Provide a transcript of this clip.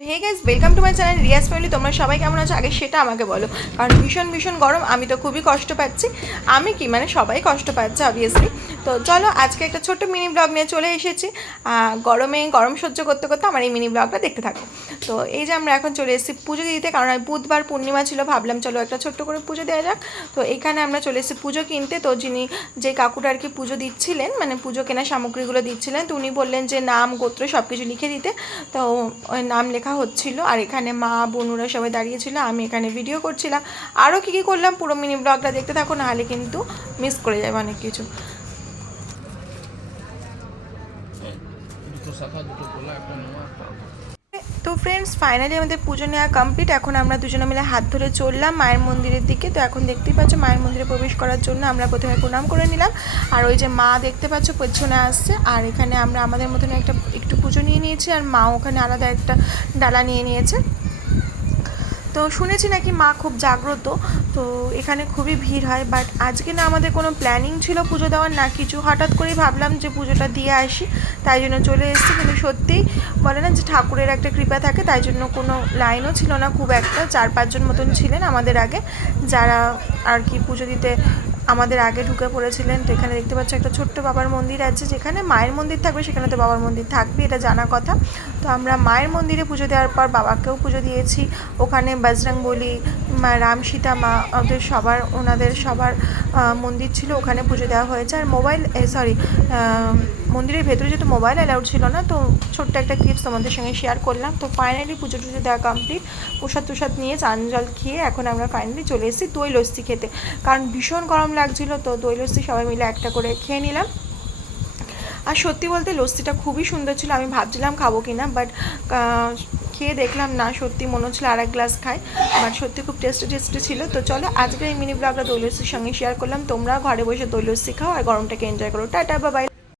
Hey guys welcome to my channel Riaz family তোমরা সবাই কেমন আছো? আগে সেটা আমাকে বলো। কারণ ভীষণ ভীষণ গরম, আমি তো খুবই কষ্ট পাচ্ছি। আমি কি? মানে সবাই কষ্ট পাচ্ছে অবভিয়াসলি তো চলো, আজকে একটা ছোট্ট মিনি ব্লগ নিয়ে চলে এসেছি। গরমে গরম সহ্য করতে করতে আমার এই মিনি ব্লগটা দেখতে থাকো। তো এই যে আমরা এখন চলে এসেছি পুজো দিতে, কারণ বুধবার পূর্ণিমা ছিল, ভাবলাম চলো একটা ছোট্ট করে পুজো দেওয়া যাক। তো এখানে আমরা চলে এসেছি পুজো কিনতে। তো যিনি, যে কাকুটা আর কি পুজো দিচ্ছিলেন মানে পুজো কেনার সামগ্রীগুলো দিচ্ছিলেন, তো উনি বললেন যে নাম, গোত্র সব কিছু লিখে দিতে। তো নাম লেখা হচ্ছিল, আর এখানে মা বোনুরা সবাই দাঁড়িয়েছিল আমি এখানে ভিডিও করছিলাম। আরও কী কী করলাম, পুরো মিনি ব্লগটা দেখতে থাকো, নাহলে কিন্তু মিস করে যাবে অনেক কিছু। দুটো তো ফ্রেন্ডস ফাইনালি আমাদের পুজো নেওয়া কমপ্লিট এখন আমরা দুজনে মিলে হাত ধরে চললাম মায়ের মন্দিরের দিকে। তো এখন দেখতেই পাচ্ছ মায়ের মন্দিরে প্রবেশ করার জন্য আমরা প্রথমে প্রণাম করে নিলাম। আর ওই যে মা দেখতে পাচ্ছ পেছনে আসছে। আর এখানে আমরা আমাদের মতন একটা একটু পুজো নিয়ে নিয়েছি। আর মা ওখানে আলাদা একটা ডালা নিয়ে নিয়েছে। তো শুনেছি নাকি মা খুব জাগ্রত, তো এখানে খুবই ভিড় হয় বাট আজকে না আমাদের কোনো প্ল্যানিং ছিল পুজো দেওয়ার না কিছু। হঠাৎ করেই ভাবলাম যে পুজোটা দিয়ে আসি, তাই জন্য চলে এসেছি। কিন্তু সত্যিই বলে না যে ঠাকুরের একটা কৃপা থাকে, তাই জন্য কোনো লাইনও ছিল না খুব একটা। চার পাঁচজন মতন ছিলেন আমাদের আগে, যারা আর কি পুজো দিতে আমাদের আগে ঢুকে পড়েছিলেন, তো এখানে দেখতে পাচ্ছ একটা ছোট্ট বাবার মন্দির আছে, যেখানে মায়ের মন্দির থাকবে, সেখানে তো বাবার মন্দির থাকবে, এটা জানা কথা। তো আমরা মায়ের মন্দিরে পুজো দেওয়ার পর বাবাকেও পুজো দিয়েছি। ওখানে বজরং বলি রাম সীতা মা ওদের সবার, ওনাদের সবার মন্দির ছিল, ওখানে পুজো দেওয়া হয়েছে। আর মোবাইল সরি মন্দিরের ভেতরে যেহেতু মোবাইল অ্যালাউড ছিল না, তো ছোট্ট একটা ক্লিপস তোমাদের সঙ্গে শেয়ার করলাম। তো ফাইনালি পুজো টুজো দেওয়া কমপ্লিট প্রসাদ টুসাদ নিয়ে চান জল খেয়ে এখন আমরা ফাইনালি চলে এসেছি দই লস্যি খেতে। কারণ ভীষণ গরম লাগছিল, তো দই লস্যি সবাই মিলে একটা করে খেয়ে নিলাম। আর সত্যি বলতে লস্যিটা খুবই সুন্দর ছিল, আমি ভাবছিলাম খাব কি না বাট খেয়ে দেখলাম না, সত্যি মনে হচ্ছিল আর এক গ্লাস খাই বাট সত্যি খুব টেস্টি টেস্টি ছিল। তো চলো আজকে এই মিনি ব্লগটা দৈলস্যির সঙ্গে শেয়ার করলাম। তোমরা ঘরে বসে দৈলস্যি খাও আর গরমটাকে এনজয় করো। টাটা বাবাই